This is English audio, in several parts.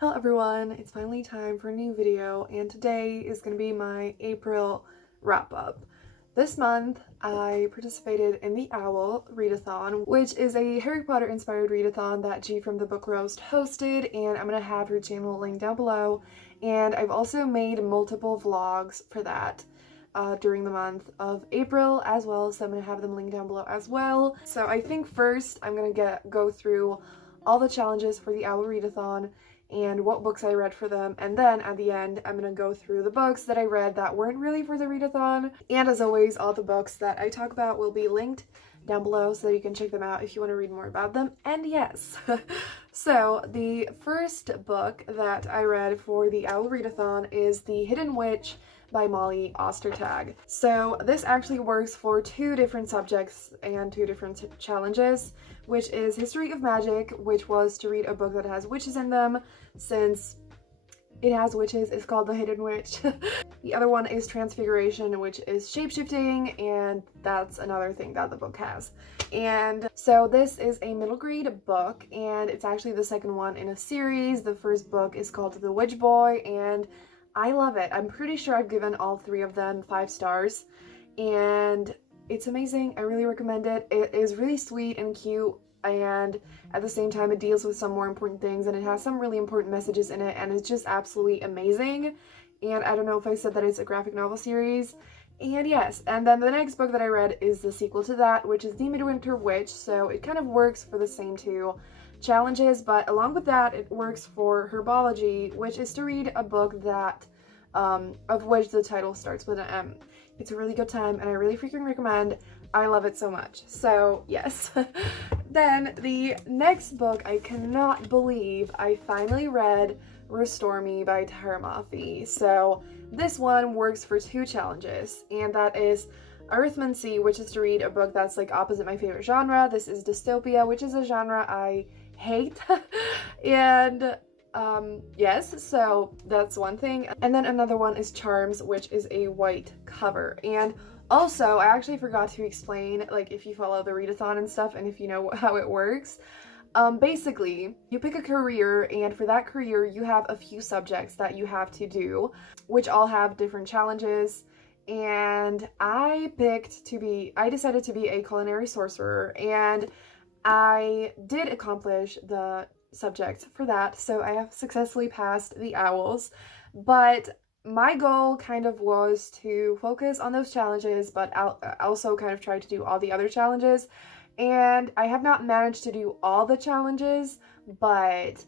Hello everyone, it's finally time for a new video, and today is going to be my April wrap-up. This month, I participated in the O.W.L Readathon, which is a Harry Potter inspired readathon that G from the Book Roast hosted, and I'm going to have her channel linked down below. And I've also made multiple vlogs for that during the month of April as well, so I'm going to have them linked down below as well. So I think first I'm going to go through all the challenges for the O.W.L Readathon and what books I read for them, and then at the end I'm gonna go through the books that I read that weren't really for the readathon. And as always, all the books that I talk about will be linked down below so that you can check them out if you want to read more about them. And yes, so the first book that I read for the O.W.L Readathon is The Hidden Witch by Molly Ostertag. So this actually works for two different subjects and two different challenges, which is History of Magic, which was to read a book that has witches in them. Since it has witches, it's called The Hidden Witch. The other one is Transfiguration, which is shapeshifting, and that's another thing that the book has. And so this is a middle grade book, and it's actually the second one in a series. The first book is called The Witch Boy, and I love it. I'm pretty sure I've given all three of them 5 stars, and it's amazing. I really recommend it. It is really sweet and cute, and at the same time it deals with some more important things, and it has some really important messages in it, and it's just absolutely amazing. And I don't know if I said that it's a graphic novel series. And yes, and then the next book that I read is the sequel to that, which is The Midwinter Witch, so it kind of works for the same two challenges, but along with that it works for Herbology, which is to read a book that of which the title starts with an M. It's a really good time and I really freaking recommend. I love it so much. So yes. Then the next book, I cannot believe I finally read Restore Me by Tara Mafi. So this one works for 2 challenges, and that is Arithmancy, which is to read a book that's like opposite my favorite genre. This is dystopia, which is a genre I hate. And yes, so that's one thing. And then another one is Charms, which is a white cover. And also, I actually forgot to explain, like, if you follow the readathon and stuff, and if you know how it works. Basically, you pick a career, and for that career, you have a few subjects that you have to do, which all have different challenges. And I decided to be a culinary sorcerer, and I did accomplish the subject for that, so I have successfully passed the owls. But my goal kind of was to focus on those challenges, but also kind of try to do all the other challenges. And I have not managed to do all the challenges, but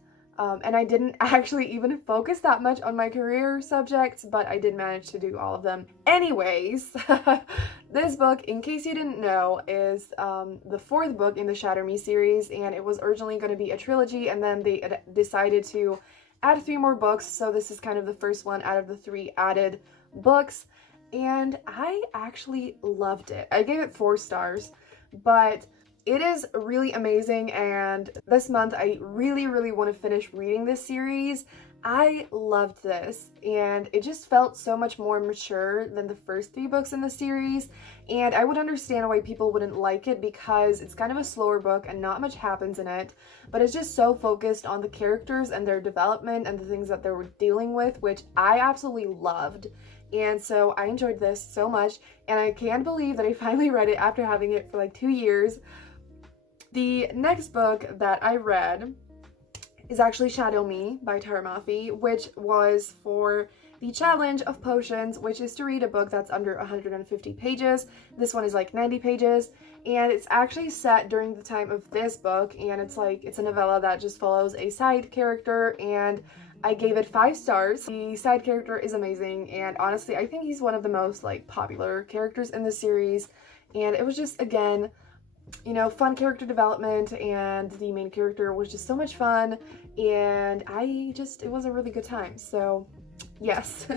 and I didn't actually even focus that much on my career subjects, but I did manage to do all of them. Anyways, this book, in case you didn't know, is the 4th book in the Shatter Me series, and it was originally going to be a trilogy, and then they decided to add 3 more books, so this is kind of the first one out of the 3 added books, and I actually loved it. I gave it 4 stars, but it is really amazing, and this month I really want to finish reading this series. I loved this, and it just felt so much more mature than the first 3 books in the series, and I would understand why people wouldn't like it because it's kind of a slower book and not much happens in it, but it's just so focused on the characters and their development and the things that they were dealing with, which I absolutely loved. And so I enjoyed this so much, and I can't believe that I finally read it after having it for like 2 years. The next book that I read is actually Shadow Me by Tara Mafi, which was for the challenge of potions, which is to read a book that's under 150 pages. This one is like 90 pages, and it's actually set during the time of this book, and it's a novella that just follows a side character, and I gave it 5 stars. The side character is amazing, and honestly, I think he's one of the most like popular characters in the series, and it was just, again, you know, fun character development, and the main character was just so much fun, and it was a really good time. So yes.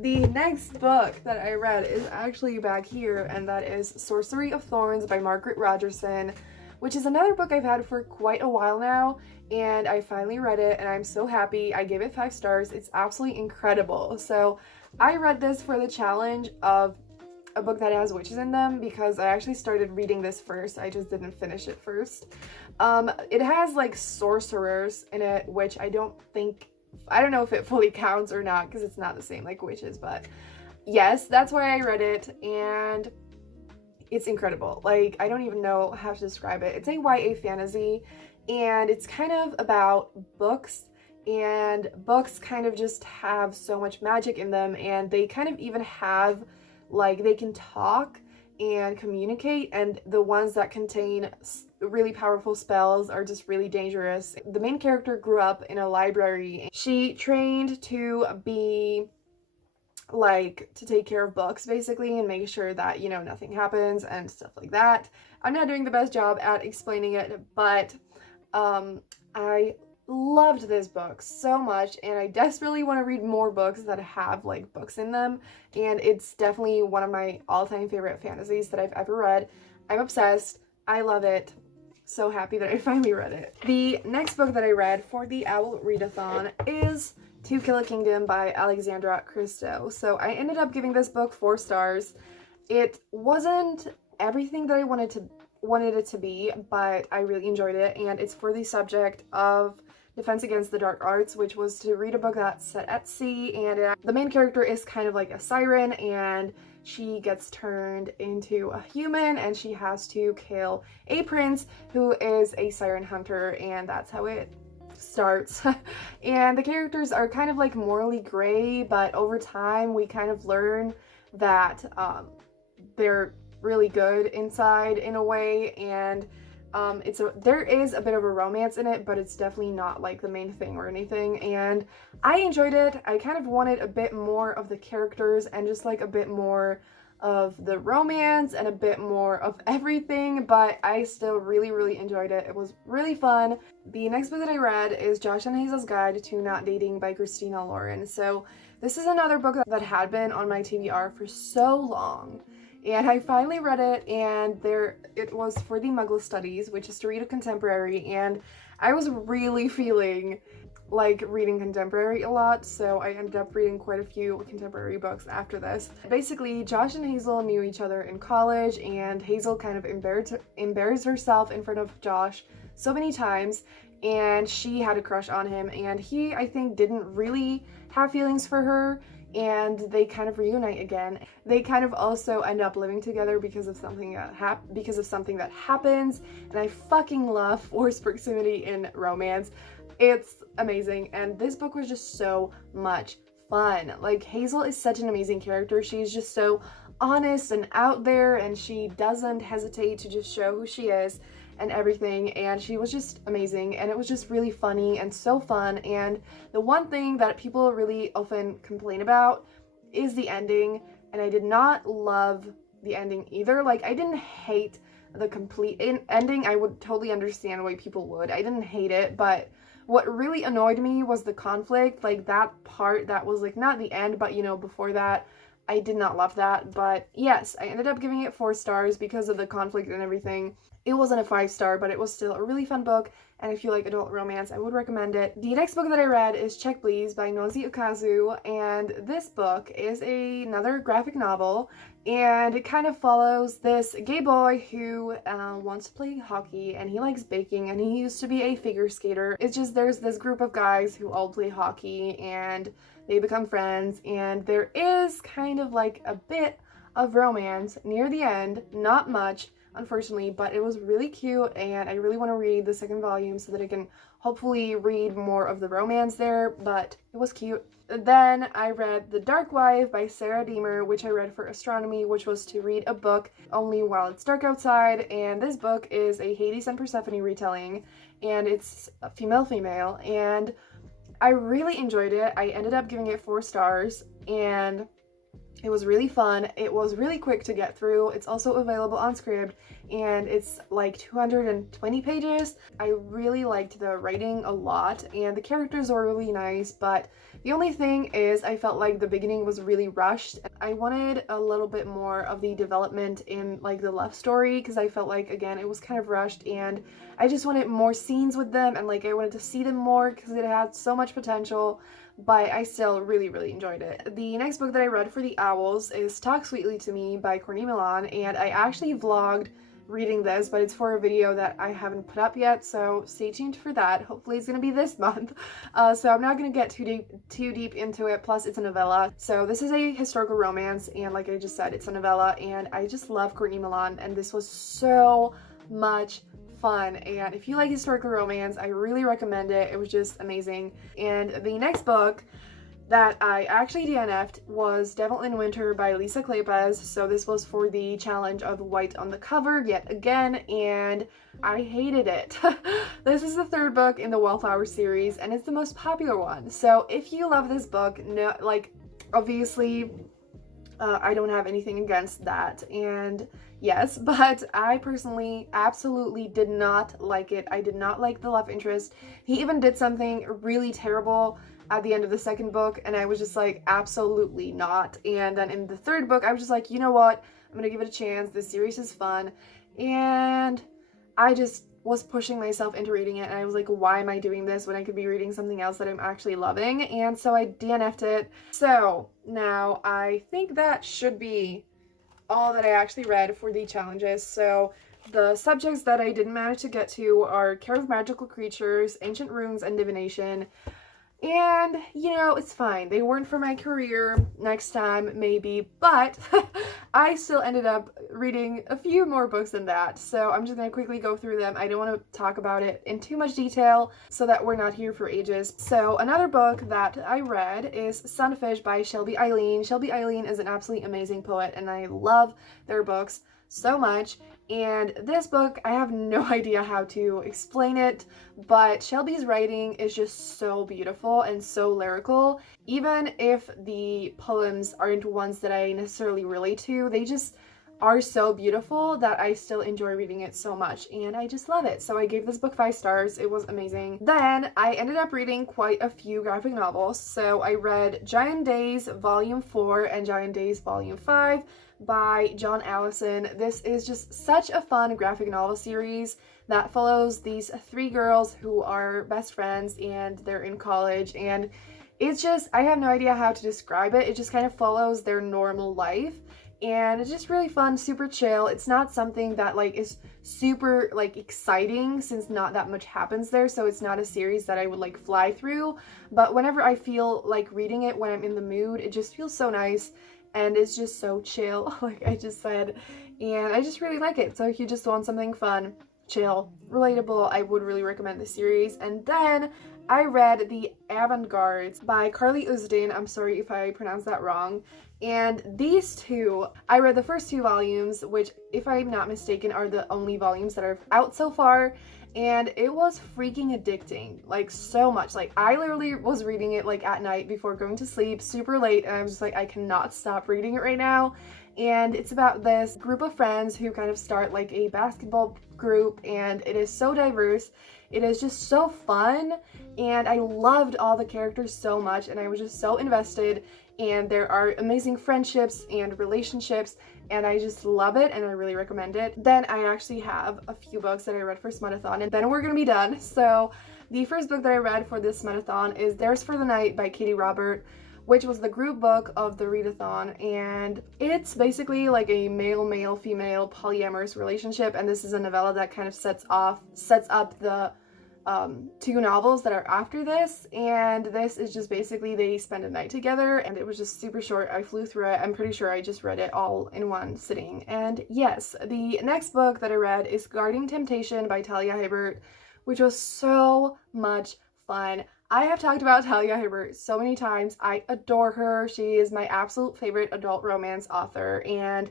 The next book that I read is actually back here, and that is Sorcery of Thorns by Margaret Rogerson, which is another book I've had for quite a while now, and I finally read it, and I'm so happy. I gave it 5 stars. It's absolutely incredible. So I read this for the challenge of a book that has witches in them because I actually started reading this first. I just didn't finish it first. It has like sorcerers in it, which I don't think I don't know if it fully counts or not because it's not the same like witches, but yes, that's why I read it, and it's incredible. Like, I don't even know how to describe it. It's a YA fantasy, and it's kind of about books, and books kind of just have so much magic in them, and they kind of even have, like, they can talk and communicate, and the ones that contain really powerful spells are just really dangerous. The main character grew up in a library. She trained to be like to take care of books basically and make sure that, you know, nothing happens and stuff like that. I'm not doing the best job at explaining it, but I loved this book so much, and I desperately want to read more books that have like books in them, and it's definitely one of my all-time favorite fantasies that I've ever read. I'm obsessed. I love it. So happy that I finally read it. The next book that I read for the O.W.L Readathon is To Kill a Kingdom by Alexandra Christo. So I ended up giving this book 4 stars. It wasn't everything that I wanted it to be, but I really enjoyed it, and it's for the subject of Defense Against the Dark Arts, which was to read a book that's set at sea, and the main character is kind of like a siren, and she gets turned into a human, and she has to kill a prince who is a siren hunter, and that's how it starts. And the characters are kind of like morally gray, but over time we kind of learn that they're really good inside in a way, and there is a bit of a romance in it, but it's definitely not like the main thing or anything, and I enjoyed it. I kind of wanted a bit more of the characters and just like a bit more of the romance and a bit more of everything, but I still really enjoyed it. It was really fun. The next book that I read is Josh and Hazel's Guide to Not Dating by Christina Lauren. So this is another book that had been on my TBR for so long, and I finally read it, and it was for the Muggle Studies, which is to read a contemporary, and I was really feeling like reading contemporary a lot, so I ended up reading quite a few contemporary books after this. Basically, Josh and Hazel knew each other in college, and Hazel kind of embarrassed herself in front of Josh so many times, and she had a crush on him, and he, I think, didn't really have feelings for her, and they kind of reunite again. They kind of also end up living together because of something that happens, and I fucking love forced proximity in romance. It's amazing, and this book was just so much fun. Like, Hazel is such an amazing character. She's just so honest and out there, and she doesn't hesitate to just show who she is and everything, and she was just amazing, and it was just really funny and so fun. And the one thing that people really often complain about is the ending, and I did not love the ending either. Like, I didn't hate the complete ending. I would totally understand why people would. I didn't hate it, but what really annoyed me was the conflict, like that part that was like not the end, but you know, before that. I did not love that, but yes, I ended up giving it 4 stars because of the conflict and everything. It wasn't a 5-star, but it was still a really fun book, and if you like adult romance, I would recommend it. The next book that I read is Check Please by Nozi Ukazu, and this book is another graphic novel, and it kind of follows this gay boy who wants to play hockey, and he likes baking, and he used to be a figure skater. It's just there's this group of guys who all play hockey, and they become friends, and there is kind of like a bit of romance near the end. Not much, unfortunately, but it was really cute, and I really want to read the 2nd volume so that I can hopefully read more of the romance there, but it was cute. Then I read The Dark Wife by Sarah Deemer, which I read for astronomy, which was to read a book only while it's dark outside, and this book is a Hades and Persephone retelling, and it's female, and I really enjoyed it. I ended up giving it 4 stars, and it was really fun. It was really quick to get through. It's also available on Scribd, and it's like 220 pages. I really liked the writing a lot, and the characters were really nice, but the only thing is I felt like the beginning was really rushed. I wanted a little bit more of the development in like the love story, because I felt like, again, it was kind of rushed, and I just wanted more scenes with them, and like I wanted to see them more because it had so much potential. But I still really enjoyed it. The next book that I read for the Owls is Talk Sweetly to Me by Courtney Milan, and I actually vlogged reading this, but it's for a video that I haven't put up yet, so stay tuned for that. Hopefully it's gonna be this month. So I'm not gonna get too deep into it, plus it's a novella. So this is a historical romance, and like I just said, it's a novella, and I just love Courtney Milan, and this was so much fun. And if you like historical romance, I really recommend it. It was just amazing. And the next book that I actually DNF'd was Devil in Winter by Lisa Kleypas. So this was for the challenge of white on the cover yet again, and I hated it. This is the third book in the Wallflower series, and it's the most popular one. So if you love this book, no, like, obviously I don't have anything against that, and yes, but I personally absolutely did not like it. I did not like the love interest. He even did something really terrible at the end of the second book, and I was just like, absolutely not. And then in the third book, I was just like, you know what, I'm gonna give it a chance. This series is fun. And I just was pushing myself into reading it, and I was like, why am I doing this when I could be reading something else that I'm actually loving? And so I DNF'd it. So now I think that should be all that I actually read for the challenges. So the subjects that I didn't manage to get to are Care of Magical Creatures, Ancient Runes, and Divination. And, you know, it's fine. They weren't for my career. Next time, maybe. But I still ended up reading a few more books than that. So I'm just going to quickly go through them. I don't want to talk about it in too much detail so that we're not here for ages. So another book that I read is Sunfish by Shelby Eileen. Shelby Eileen is an absolutely amazing poet, and I love their books so much. And this book, I have no idea how to explain it, but Shelby's writing is just so beautiful and so lyrical. Even if the poems aren't ones that I necessarily relate to, they just are so beautiful that I still enjoy reading it so much, and I just love it. So I gave this book 5 stars. It was amazing. Then I ended up reading quite a few graphic novels. So I read Giant Days Volume 4 and Giant Days Volume 5 by John Allison. This is just such a fun graphic novel series that follows these 3 girls who are best friends, and they're in college, and it's just, I have no idea how to describe it. It just kind of follows their normal life, and it's just really fun, super chill. It's not something that like is super like exciting, since not that much happens there, so it's not a series that I would like fly through, but whenever I feel like reading it, when I'm in the mood, it just feels so nice. And it's just so chill, like I just said, and I just really like it. So if you just want something fun, chill, relatable, I would really recommend this series. And then I read The Avant-Gardes by Carly Usdin. I'm sorry if I pronounced that wrong. And these two, I read the first 2 volumes, which, if I'm not mistaken, are the only volumes that are out so far. And it was freaking addicting, like so much. Like I literally was reading it like at night before going to sleep, super late, and I was just like, I cannot stop reading it right now. And it's about this group of friends who kind of start like a basketball group, and it is so diverse. It is just so fun, and I loved all the characters so much, and I was just so invested, and there are amazing friendships and relationships, and I just love it, and I really recommend it. Then I actually have a few books that I read for Smutathon, and then we're gonna be done. So the first book that I read for this Smutathon is Theirs for the Night by Katie Robert, which was the group book of the Readathon, and it's basically like a male-male, female polyamorous relationship, and this is a novella that kind of sets up the 2 novels that are after this, and this is just basically they spend a night together, and it was just super short. I flew through it. I'm pretty sure I just read it all in one sitting. And yes, the next book that I read is Guarding Temptation by Talia Hibbert, which was so much fun. I have talked about Talia Hibbert so many times. I adore her. She is my absolute favorite adult romance author, and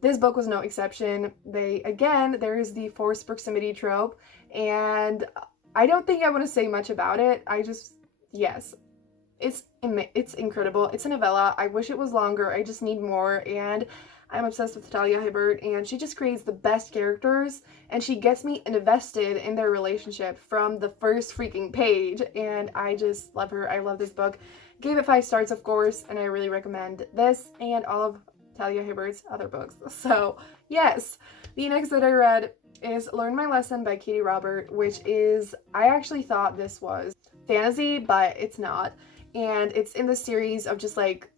this book was no exception. There is the forced proximity trope, and I don't think I want to say much about it. Yes, it's incredible. It's a novella. I wish it was longer. I just need more, and I'm obsessed with Talia Hibbert, and she just creates the best characters, and she gets me invested in their relationship from the first freaking page, and I just love her. I love this book. Gave it 5 stars, of course, and I really recommend this and all of Talia Hibbert's other books. So yes, the next that I read is Learn My Lesson by Katie Robert, which is, I actually thought this was fantasy, but it's not. And it's in the series of just like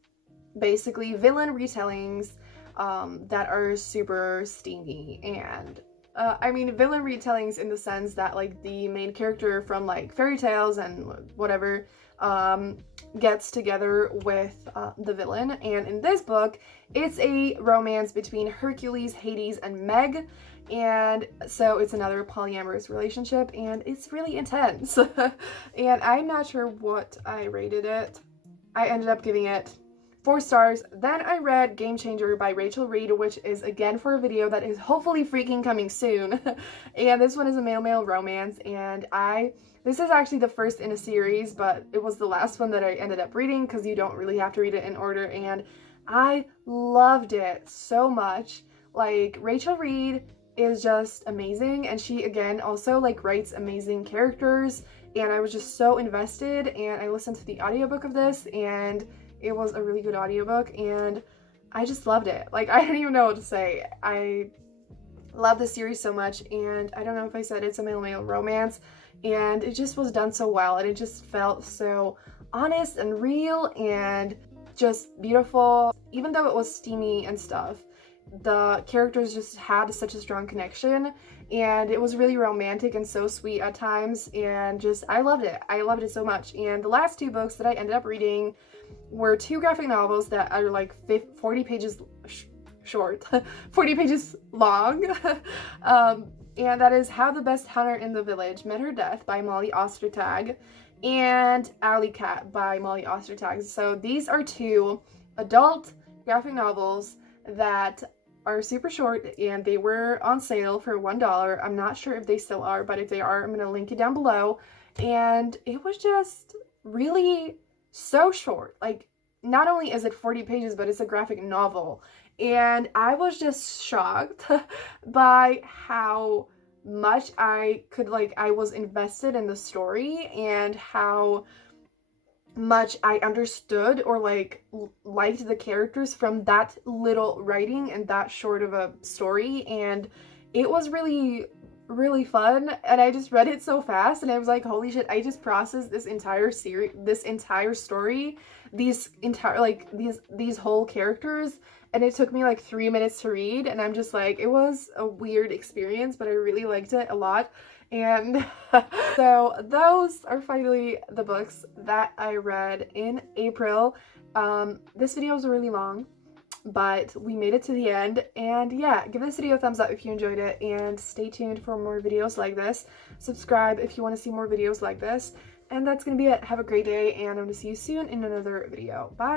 basically villain retellings that are super steamy, and I mean, villain retellings in the sense that like the main character from like fairy tales and whatever gets together with the villain. And in this book, it's a romance between Hercules, Hades, and Meg. And so it's another polyamorous relationship, and it's really intense. And I'm not sure what I rated it. I ended up giving it 4 stars. Then I read Game Changer by Rachel Reed, which is again for a video that is hopefully freaking coming soon. And this one is a male-male romance, and this is actually the first in a series, but it was the last one that I ended up reading because you don't really have to read it in order, and I loved it so much. Like, Rachel Reed is just amazing, and she again also like writes amazing characters, and I was just so invested, and I listened to the audiobook of this, and it was a really good audiobook, and I just loved it. Like, I don't even know what to say. I love this series so much, and I don't know if I said it's a male-male romance, and it just was done so well, and it just felt so honest and real and just beautiful. Even though it was steamy and stuff, the characters just had such a strong connection, and it was really romantic and so sweet at times, and just I loved it. I loved it so much. And the last 2 books that I ended up reading were 2 graphic novels that are like 40 pages short, 40 pages long. And that is How the Best Hunter in the Village Met Her Death by Molly Ostertag and Alley Cat by Molly Ostertag. So these are 2 adult graphic novels that are super short, and they were on sale for $1. I'm not sure if they still are, but if they are, I'm going to link it down below. And it was just really so short. Like, not only is it 40 pages, but it's a graphic novel. And I was just shocked by how much I was invested in the story, and how much I understood or liked the characters from that little writing and that short of a story. And it was really, really fun, and I just read it so fast, and I was like, holy shit, I just processed this entire series, this entire story, these whole characters, and it took me like 3 minutes to read, and I'm just like, it was a weird experience, but I really liked it a lot. And so those are finally the books that I read in April. This video was really long, but we made it to the end. And yeah, give this video a thumbs up if you enjoyed it, and stay tuned for more videos like this. Subscribe if you want to see more videos like this. And that's gonna be it. Have a great day, and I'm gonna see you soon in another video. Bye!